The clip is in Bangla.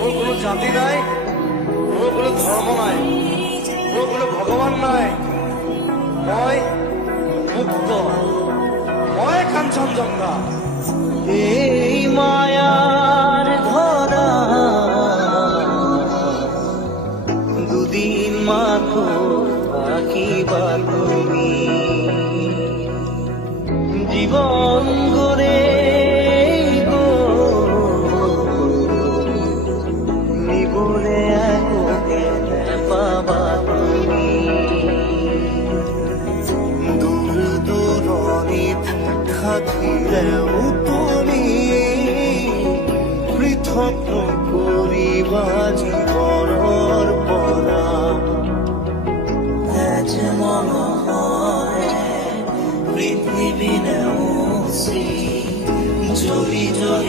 ওর কোনো জাতি নাই, ওর কোনো ধর্ম নাই, ওর কোনো ভগবান নাই। মই মুক্ত, মই কাঞ্চনজঙ্ঘা। এই মায়ার ধরা দুদিন মাত্র থাকিবা তুমি, জীবন করে গো নিবলে এককে পাবা তুমি। দূর দূরণিত থাকিলেও তুমি পৃথক করিবা জীবনৰ পৰা। আজ মন হয় পৃথিৱী নেওচি জ্বলি জ্বলি